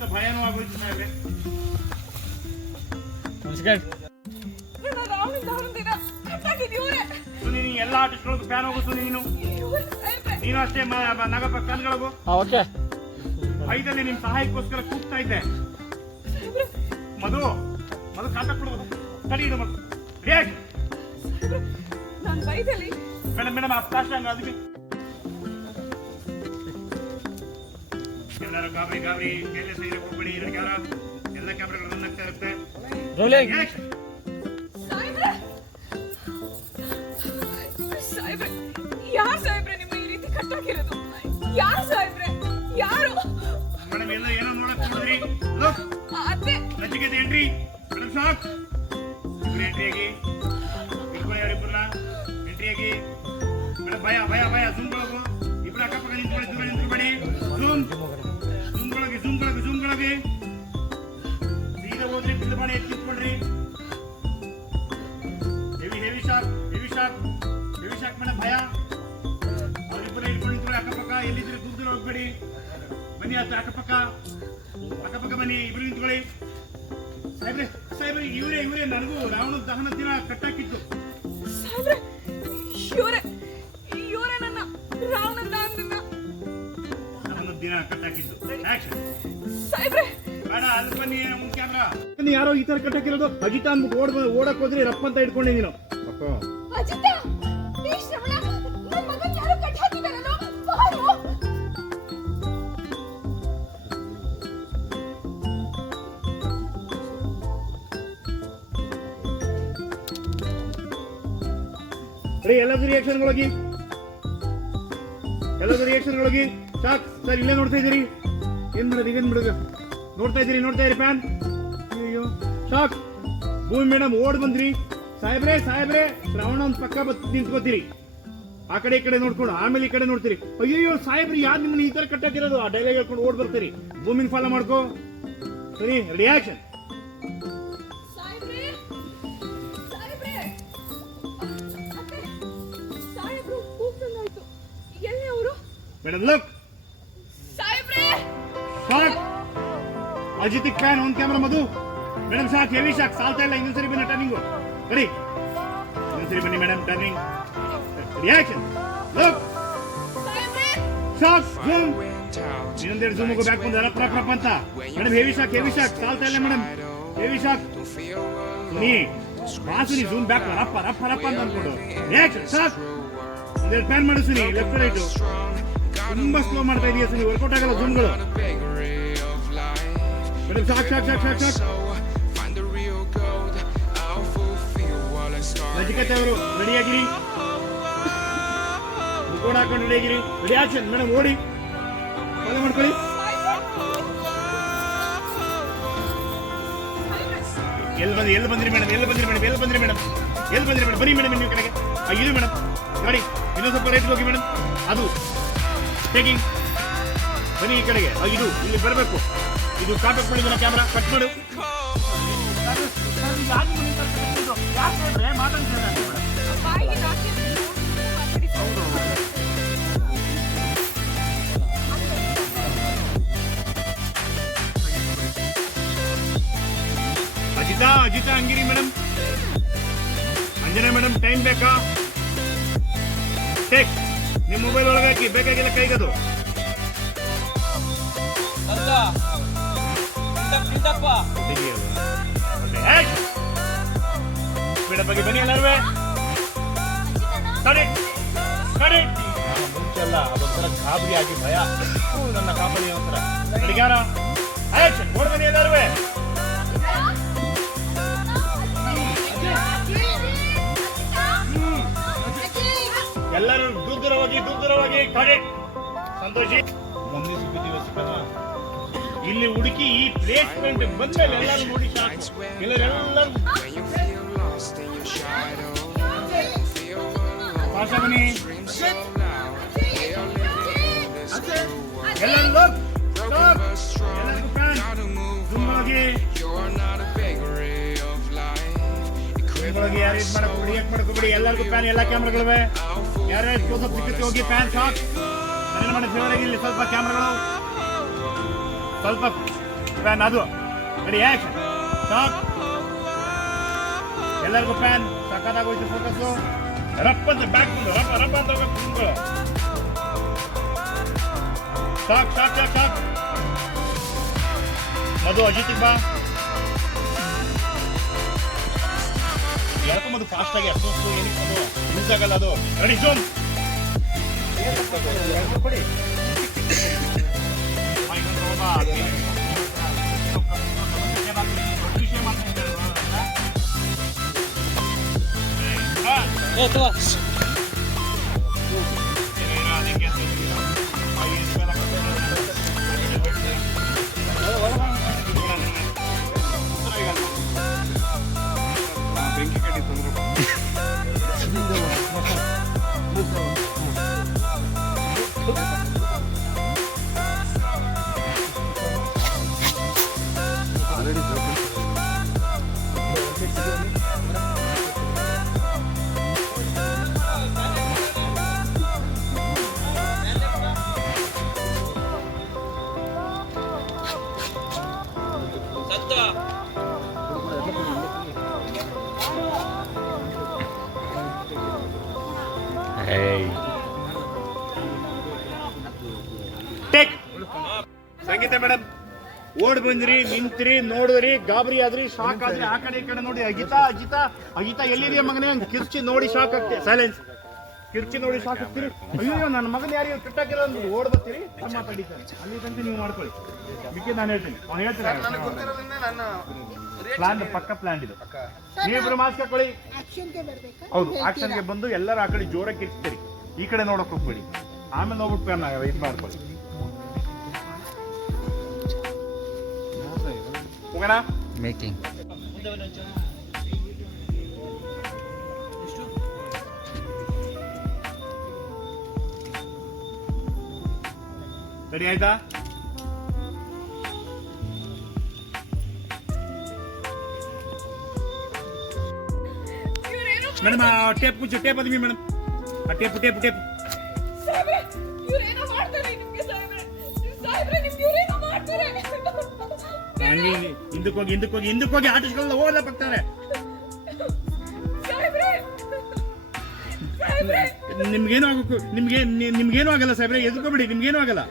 ಅಂತ ಭಯನೂ ಆಗೋಯ್ತು ಸಾಹೇಬ್ರೆ. ನೀನು ಎಲ್ಲ ಆರ್ಟಿಸ್ಟ್ಗಳಿಗೂ ಫ್ಯಾನ್ ಹೋಗು ನೀನು ಅಷ್ಟೇ ನಗಪ್ಪ ಫ್ಯಾನ್ಗಳಿಗೂ. ಐದಲ್ಲಿ ನಿಮ್ ಸಹಾಯಕ್ಕೋಸ್ಕರ ಕೂಗ್ತಾ ಇದ್ದೆ. ಮಧು ಕಾಂಟ್ಯಾಕ್ಟ್ ಕೊಡೋದು ತಡಿ ಇದು ಮಧು. ಮೇಡಮ್ ಆ ಫ್ಲಾಶ್ ಅದಕ್ಕೆ ಎಲ್ಲರೂ ಗಾಬರಿ ಮೇಲೆ ಸೈಡ್ ಹೋಗ್ಬೇಡಿ. ಎಲ್ಲ ಕ್ಯಾಮ್ರಾಗಳು ರನ್ ಆಗ್ತಾ ಇರುತ್ತೆ. ಯಾರು ಸಾಹೇಬ್ರೆ ನಿಮ್ಮ ಈ ರೀತಿ ಕಟ್ಟಾಕಿರೋದು? ಯಾರು ಸಾಹೇಬ್ರೆ? ಯಾರು? ಮೇಡಮ್ ಎಲ್ಲ ಏನೋ ನೋಡಕ್ ನೋಡಿದ್ರಿ. ಅತ್ತೆ ನಚಿಕೇತ ಎಂಟ್ರಿ. ಮೇಡಮ್ ಸಾಕ್ ಎಂಟ್ರಿ ಆಗಿ ಇಟ್ಕೊಳ್ಳಿ ಅವರಿಬ್ಬರನ್ನ. ಎಂಟ್ರಿ ಆಗಿ ಮೇಡಮ್ ಭಯ ಜೂಮ್ ಒಳಗು ಇಬ್ರು ಅಕ್ಕಪಕ್ಕ ನಿಂತ್ಕೊಳ್ಳಿ. ದೂರ ನಿಂತ್ಕೊಬೇಡಿ. ಜೂಮ್ ಒಳಗೆ ಸೀದಾ ಹೋದ್ರಿ. ಬಿಲ್ ಮಾಡಿ ಎತ್ತಿಟ್ಕೊಳ್ರಿ. Heavy shock madam. ಭಯ ಅವರಿಬ್ಬರು ಇಟ್ಕೊಂಡು ನಿಂತ್ಕೊಳ್ಳಿ. ಅಕ್ಕಪಕ್ಕ ಎಲ್ಲಿದ್ರೆ ದೂರ ಹೋಗ್ಬೇಡಿ. ಬನ್ನಿ ಹತ್ರ ಅಕ್ಕಪಕ್ಕ ಬನ್ನಿ. ಇಬ್ರು ನಿಂತ್ಕೊಳ್ಳಿ. ಸಾಹೇಬ್ರೆ ಇವರೇ ನನಗೂ ರಾವಣ ದಹನ ದಿನ ಕಟ್ಟಾಕಿತ್ತು. ಸಾಹೇಬ್ರೆ ಇವರೇ ನನ್ನ ರಾವಣ ದಹನ ದಿನ ಕಟ್ಟಾಕಿದ್ದು. ಸಾಹೇಬ್ರೆ ಬೇಡ ಅಲ್ಲಿ ಬನ್ನಿ. ಕ್ಯಾಮ್ರಾ ಯಾರೋ ಈ ತರ ಕಟ್ಟಾಕಿರೋದು. ಅಜಿತ ಅಂದ್ಬಿಟ್ಟು ಓಡಕ್ ಹೋದ್ರಿ ರಪ್ಪ ಅಂತ ಇಟ್ಕೊಂಡೆ ನೀನು. ಅಜಿತ ಎಲ್ಲದೂ ರಿಯಾಕ್ಷನ್ಗಳೋಗಿ ಸಾಕ್ ಸರ್. ಇಲ್ಲೇ ನೋಡ್ತಾ ಇದ್ದೀರಿ. ಏನ್ ಬಿಡೋದು ನೋಡ್ತಾ ಇದ್ದೀರಿ ಫ್ಯಾನ್. ಅಯ್ಯೋ ಸಾಕ್. ಭೂಮಿ ಮೇಡಮ್ ಓಡ್ ಬಂದ್ರಿ. ಸಾಹೇಬ್ರೆ ಶ್ರವಣ ಒಂದ್ ಪಕ್ಕ ನಿಂತ್ಕೋತೀರಿ. ಆ ಕಡೆ ಈ ಕಡೆ ನೋಡ್ಕೊಂಡು ಆಮೇಲೆ ಈ ಕಡೆ ನೋಡ್ತೀರಿ. ಅಯ್ಯೋ ಸಾಹೇಬ್ರಿ ಯಾರು ನಿಮ್ಮನ್ನ ಈ ತರ ಕಟ್ಟಾಕಿರೋದು? ಆ ಡೈಲಾಗ್ ಹೇಳ್ಕೊಂಡು ಓಡ್ ಬರ್ತೀರಿ. ಭೂಮಿನ ಫಾಲೋ ಮಾಡ್ಕೋ. ಸರಿ reaction. Madam look shock. Ajith fan on camera. Madhu madam shock. Heavy shock. ಸಾಲ್ತಾ ಇಲ್ಲ. ಇನ್ನೊಂದ್ಸರಿ ಬನ್ನಿ ಟರ್ನಿಂಗು. ರೆಡಿ. ಇನ್ನೊಂದ್ಸರಿ ಬನ್ನಿ madam turning. Reaction. Look shock. Zoom. ಇನ್ನೊಂದೆರಡು ಜೂಮ್ ಹೋಗೋ ಬ್ಯಾಕ್ ಬಂದು ರಪ್ಪ ಅಂತ. Madam heavy shock. ಸಾಲ್ತಾ ಇಲ್ಲ ಮೇಡಮ್. Heavy shock. ಸುನಿ ಬಾಸುನಿ ಜೂಮ್ ಬ್ಯಾಕ್ ರಪ್ಪ ಅಂತ ಅನ್ಕೊಂಡು. ರಿಯಾಕ್ಷನ್. ಶಾಕ್. ಒಂದೆರಡು ಪ್ಯಾನ್ ಮಾಡು ಸುನಿ. ಲೆಫ್ಟ್ ರೈಟು ತುಂಬಾ ಸ್ಲೋ ಮಾಡ್ತಾ ಇದೆಯಾ ಸುನಿ. ವರ್ಕೌಟ್ ಆಗಲ್ಲ ಜೂಮ್ಗಳು. Madam shock. ನಚಿಕೇತ ಅವರು ರೆಡಿಯಾಗಿರಿ. ಮುಖೋಡ್ ಹಾಕೊಂಡು ರೆಡಿಯಾಗಿರಿ. ರಿಯಾಕ್ಷನ್. ಮೇಡಮ್ ಓಡಿ ಫಾಲೋ ಮಾಡ್ಕೊಳ್ಳಿ. ಎಲ್ಲಿ ಬಂದ್ರಿ ಮೇಡಮ್? ಬನ್ನಿ ಮೇಡಮ್ ನೀವು ಕಡೆಗೆ. ಇದು ಮೇಡಮ್ ಗಾಡಿ ಇನ್ನೊಂದು ಸ್ವಲ್ಪ ರೈಟ್ ಹೋಗಿ ಮೇಡಮ್. ಅದು ಟೇಕಿಂಗ್. ಬನ್ನಿ ಈ ಕಡೆಗೆ. ಇದು ಇಲ್ಲಿ ಬರಬೇಕು. ಇದು ಕಾಂಟ್ಯಾಕ್ಟ್ ಮಾಡಿದ ಕ್ಯಾಮ್ರಾ ಕಟ್ ಮಾಡು. ಅಜಿತ ಹಂಗಿರಿ ಮೇಡಮ್. ಅಂಜನಾ ಮೇಡಮ್ ಟೈಮ್ ಬೇಕಾ? ಟೇಕ್. ನಿಮ್ಮ ಮೊಬೈಲ್ ಒಳಗೆ ಹಾಕಿ. ಬೇಕಾಗಿಲ್ಲ ಕೈಗದು. ಬಗ್ಗೆ ಬನ್ನಿ ಎಲ್ಲರೂ. ಮುಂಚೆಲ್ಲ ಅದೊಂಥರ ಗಾಬರಿ ಆಗಿ ಭಯ. ನನ್ನ ಕಾಪಡಿ ಒಂಥರ ನಡಿಗಾರ. ನೋಡ್ಬನ್ನಿ ಎಲ್ಲರೂ. ಎಲ್ಲರೂ ದೂರವಾಗಿ ಕರೆಕ್ಟ್. ಸಂತೋಷಿ ಮೊನ್ನೆ ಸುದ್ದಿ ದಿವಸಕ್ಕಲ್ಲ ಇಲ್ಲಿ ಹುಡುಕಿ ಈ ಪ್ಲೇಸ್ಮೆಂಟ್ ಬಂದ್ಮೇಲೆ ಎಲ್ಲರೂ ನೋಡಿ ಸಾಕು. ಎಲ್ಲರೂ ಭಾಷಾಮಣಿ ಎಲ್ಲರೂ ಯಾರು ಇದು ಮಾಡಕೋಬಿಡಿ, ಮಾಡ್ಕೋಬಿಡಿ. ಎಲ್ಲರಿಗೂ ಪ್ಯಾನ್, ಎಲ್ಲ ಕ್ಯಾಮ್ರಾಗಳಿವೆ. ಯಾರ್ಯಾರು ಕ್ಲೋಸಪ್ ಸಿಕ್ಕುತ್ತೆ ಹೋಗಿ ಪ್ಯಾನ್ ಶಾಕ್. ಮನೆ ಫೇವರ್ ಆಗಿ ಇಲ್ಲಿ ಸ್ವಲ್ಪ ಕ್ಯಾಮ್ರಾಗಳು ಸ್ವಲ್ಪ ಪ್ಯಾನ್ ಅದು ರೆಡಿ ಆಕ್ಷನ್ ಸ್ಟಾಪ್ ಎಲ್ಲರಿಗೂ ಪ್ಯಾನ್ ಸಕ್ಕತ್ತಾಗೋಯ್ತು ಫೋಕಸ್ಸು ರಪ್ ಅಂತ ಬ್ಯಾಕ್ ಬಂದು ರಪ್ ಅಂತ ಹೋಗ್ಬೇಕು ಸ್ಟಾಕ್ ಸ್ಟಾಕ್ ಸ್ಟಾಕ್ ಸ್ಟಾಕ್ ಮಧು ಅಜಿತಿಗೆ ಬಾ ಎಳ್ಕೊಂಬದು ಫಾಸ್ಟ್ ಆಗಿ ಅಷ್ಟೊಂದು ಏನಕ್ಕೆ ಅದು ಯೂಸ್ ಆಗಲ್ಲ ಅದು ರೆಡಿ ಜೋಮ್ ಕೊಡಿ ಬೆಂಕಿ ಕಟ್ಟಿ ತೊಂದರೆ ಟೇಕ್ ಸಂಗೀತ ಮೇಡಮ್ ಓಡ್ ಬಂದ್ರಿ ನಿಂತ್ರಿ ನೋಡಿದ್ರಿ ಗಾಬರಿ ಆದ್ರಿ ಶಾಕ್ ಆದ್ರಿ ಆ ಕಡೆ ಈ ಕಡೆ ನೋಡಿ ಅಗಿತಾ ಎಲ್ಲಿದೆಯಾ ಮಗನೇ ಕಿರ್ಚಿ ನೋಡಿ ಶಾಕ್ ಆಗ್ತದೆ ಸೈಲೆನ್ಸ್ ಕಿರ್ಚಿ ನೋಡಿ ಶಾಕ್ ಆಗ್ತೀರಿ ಅಯ್ಯೋ ನನ್ನ ಮಗನ ಯಾರಿಗೆ ಕೆಟ್ಟಾಕಿರೋ ಓಡ್ ಬರ್ತೀರಿ ಮಾತಾಡಿದ್ದಾರೆ ಅಲ್ಲಿ ತನಕ ನೀವು ಮಾಡ್ಕೊಳ್ಳಿ ಮಿಕ್ಕಿ ನಾನು ಹೇಳ್ತೀನಿ ಅವ್ನು ಹೇಳ್ತೀನಿ ಪ್ಲಾನ್ ಪಕ್ಕ ಪ್ಲಾನ್ ಇದು ನೀವಿಬ್ರು ಮಾಸ್ಕ್ ಹಾಕೊಳ್ಳಿ ಹೌದು ಆಕ್ಷನ್ಗೆ ಬಂದು ಎಲ್ಲರೂ ಆ ಕಡೆ ಜೋರಾಗಿ ಕಿರ್ಚ್ತೀರಿ ಈ ಕಡೆ ನೋಡಕ್ ಹೋಗ್ಬೇಡಿ ಆಮೇಲೆ ಹೋಗ್ಬಿಟ್ಟು ಪ್ಯಾನ್ ಇದು ಮಾಡ್ಕೊಳ್ಳಿ ಹೋಗೋಣ ಮೇಕಿಂಗ್ ರೆಡಿ ಆಯ್ತಾ ಮೇಡಮ್ ಟೇಪ್ ಮುಚ್ಚು ಟೇಪ್ ಅದ್ಮಿ ಮೇಡಮ್ ಆ ಟೇಪ್ ಟೇಪ್ ಟೇಪ್ ಸಾಹೇಬ್ರೆ ಇವ್ರೇನೋ ಮಾಡ್ತಾರೆ ನಿಮ್ಗೆ ಸಾಹೇಬ್ರೆ ನಿಮ್ಗೆ ಇವ್ರೇನೋ ಮಾಡ್ತಾರೆ ಹಂಗೆ ಹಿಂದಕ್ಕೆ ಹೋಗಿ ಆಟಿಸ್ಕೊಳ್ಳ ಓದ ಬರ್ತಾರೆ ನಿಮ್ಗೇನು ಆಗಬೇಕು ನಿಮ್ಗೇನು ಆಗಲ್ಲ ಸಾಹೇಬ್ರೆ ಎದುರ್ಕೋಬೇಡಿ ನಿಮ್ಗೇನು ಆಗಲ್ಲ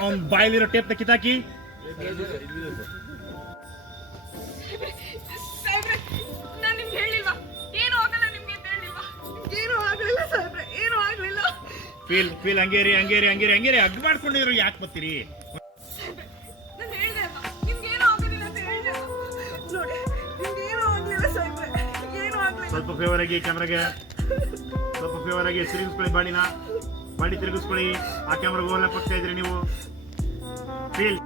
ಅವ್ನ ಬಾಯಲ್ಲಿರೋ ಟೇಪ್ನ ಕಿತ್ತಾಕಿ ನಾನು ನಿಮ್ಗೆ ಹೇಳಿಲ್ವಾ ಏನು ಆಗಲ್ಲ ನಿಮ್ಗೆ ಅಂತ ಹೇಳಿಲ್ವಾ ಏನು ಆಗಲಿಲ್ಲ ಸಾಹೇಬ್ರೆ ಏನು ಆಗಲಿಲ್ಲ ಫೀಲ್ ಹಂಗೇರಿ ಅಗ್ ಮಾಡ್ಕೊಂಡಿದ್ರು ಯಾಕೆ ಬರ್ತೀರಿ ನಾನು ಹೇಳ್ದೆ ಅಲ್ವಾ ನಿಮ್ಗೇನು ಆಗೋದಿಲ್ಲ ಅಂತ ಹೇಳ್ದೆ ನೋಡಿ ನಿಮ್ಗೇನು ಆಗಲಿಲ್ಲ ಸಾಹೇಬ್ರೆ ಏನು ಆಗಲಿಲ್ಲ ಸ್ವಲ್ಪ ಫೇವರ್ ಆಗಿ ಕ್ಯಾಮ್ರಾಗೆ ಸ್ವಲ್ಪ ಫೇವರ್ ಆಗಿ ತಿರುಗಿಸ್ಕೊಳ್ಳಿ ಬಾಡಿ ತಿರುಗಿಸ್ಕೊಳ್ಳಿ ಆ ಕ್ಯಾಮ್ರಾಗೆ ಹೋಗಲ್ಲ ಪಕ್ತಾ ಇದ್ರಿ ನೀವು ಫೀಲ್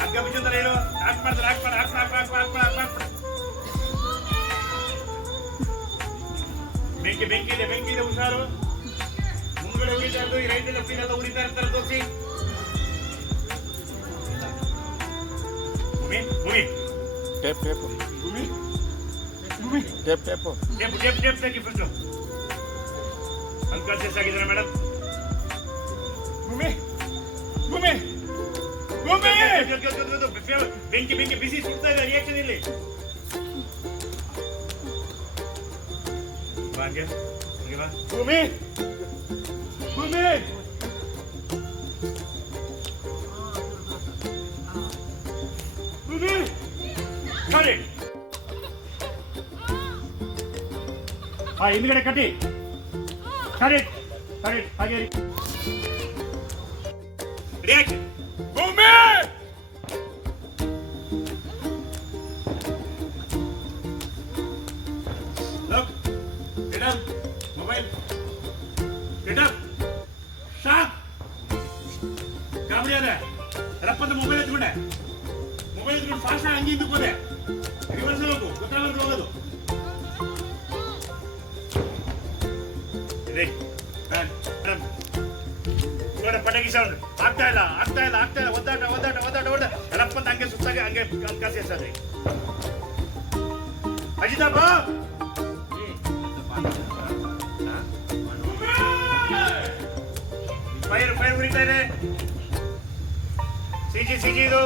ಹಗ್ಗ ಬಿಚ್ಚಂತರ ಹೇಳು ಹಾಕ್ ಬೆಂಕಿ ಇದೆ ಹುಷಾರು ಮುಂದ್ಗಡೆ ಉಳಿತಾ ಇದ್ದು ಈ ರೈಟ್ ಲೆಫ್ಟ್ ಎಲ್ಲ ಉಳಿತಾ ಇರ್ತಾರೆ ತೋರಿಸಿ ಟೇಪ್ ತೆಗಿ ಫಸ್ಟ್ ಅನ್ಕಾನ್ಶಿಯಸ್ ಆಗಿದ್ದಾರೆ ಮೇಡಮ್ ಬೆಂಕಿ ಬಿಸಿ ಸುಡ್ತಾ ಇದೆ ರಿಯಾಕ್ಷನ್ ಇಲ್ಲಿ ಭೂಮಿ ಹಿಂದ್ಗಡೆ ಕಟ್ಟಿ ಕರೆಕ್ಟ್ ಹಾಗೆ ರಿಯಾಕ್ಷನ್ ಭೂಮಿ look get up mobile get up stop ಗಾಬರಿ ಅದ ರಪ್ಪಂತ ಮೊಬೈಲ್ ಎತ್ಕೊಂಡೆ ಫಾಸ್ಟ್ ಹಂಗೆ ಹಿಂದಕ್ಕೆ ಹೋದೆ ರಿವರ್ಸ್ ಹೋಗು ಗೊತ್ತಾಗಲ್ಲ ಹೋಗೋದು ನೋಡಿ ಪಟಾಕಿ ಸೌಂಡ್ ಆಗ್ತಾ ಇಲ್ಲ ಒದ್ದಾಟ ರಪ್ಪಂತ ಹಂಗೆ ಸುತ್ತಾಗಿ ಹಂಗೆ ಕಾಸಿ ಎಷ್ಟದೆ ಅಜಿತಾ ಬಾ ಫೈರ್ ಉರಿತಾ ಇದೆ. ಸಿಜಿ ಇದು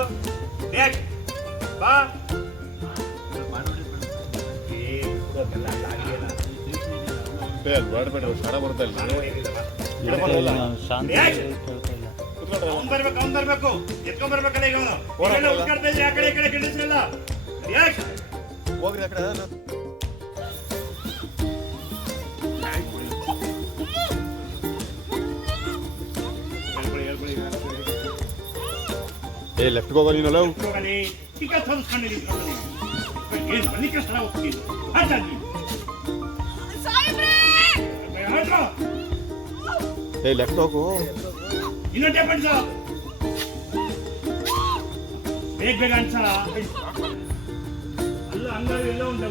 ನೆಕ್ಸ್ಟ್ ಬಾ. ಬೇಡ್ಬೇಡ್ರಿ ಸಡ ಬರ್ತಾ ಇಲ್ಲ ಅವ್ನು ಬರ್ಬೇಕು ಎತ್ಕೊಂಡ್ ಬರ್ಬೇಕಲ್ಲ ಈಗ ಅವನು ಉಳ್ಕಾಡ್ತಾ ಇದ್ರೆ ಆ ಕಡೆ ಈ ಕಡೆ ಗಿಡಿಸ್ರಲ್ಲ. ಹೋಗ್ರಿ ಆ ಕಡೆ ಏ ಲೆಫ್ಟ್ ಹೋಗೋ ನೀನಲ್ಲ ಈಗ ಏನು ಮನೆ ಕಷ್ಟ ಹೋಗ್ತೀನಿ ಹಾಗಾಗಿ ಸಾಹೇಬ್ರೆ ಏ ಲೆಫ್ಟ್ ಹೋಗು ಇನ್ನೊಂದೇ ಪಂಚ ಬೇಗ ಅನ್ಸಲ್ಲ ಅಲ್ಲ ಹಂಗಾದ್ರೆ ಎಲ್ಲ ಒಂದು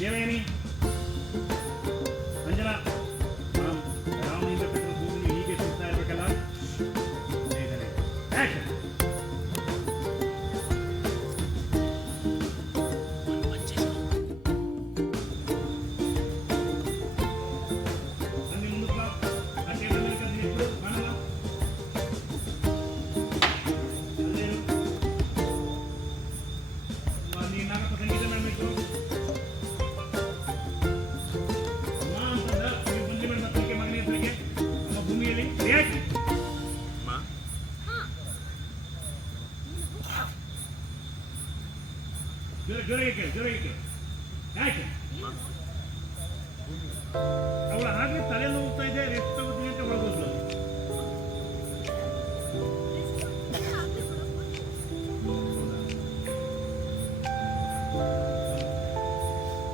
ದೇವೇನಿ ಅಂಜನಾ ರಾಮನಿಂದ ಬಿಟ್ಟು ಭೂಮಿ ಹೀಗೆ ಸುತ್ತಾ ಇರ್ಬೇಕಲ್ಲ. ಜೋರಾಗಿ ಯಾಕೆ ಅವಳ ಹಾಗೆ ತಲೆ ನೋಡ್ತಾ ಇದೆ, ರೆಸ್ಟ್ ತಗೋತೀನಿ ಅಂತ ಹೊರಗೋದ್ಲು.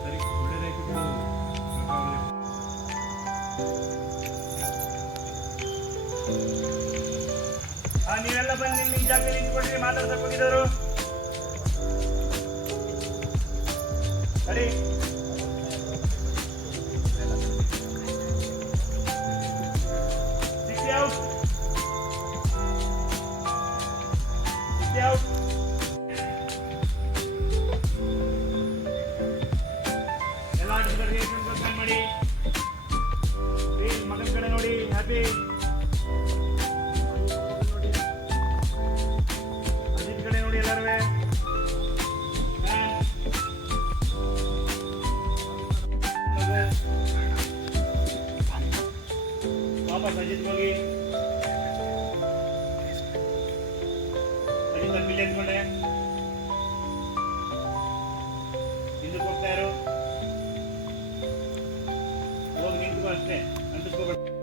ಸರಿ ಒಳ್ಳೇದಾಯ್ತು. ನೀವೆಲ್ಲ ಬಂದು ನಿಮ್ಮ ಜಾಗ ನಿಂತ್ಕೊಂಡ್ರಿ ಮಾತಾಡ್ಸಕ್ ಹೋಗಿದ್ದವರು ಸರಿ. ಎಲ್ಲ ಮಾಡಿ ಮಗನ ಕಡೆ ನೋಡಿ ಹ್ಯಾಪಿ ಅಜಿತ್ ಕಡೆ ನೋಡಿ ಎಲ್ಲರೂ ವಾಪಸ್ ಅಜಿತ್ ಹೋಗಿ ಅಜಿತ್ ಅಲ್ಲಿ ಎತ್ಕೊಂಡೆ ಹಿಂದಕ್ಕೆ ಹೋಗ್ತಾ ಇರು, ಹೋಗಿ ನಿಂತ್ಕೋ ಅಷ್ಟೇ, ಅಂಟಿಸ್ಕೋಬೇಡ.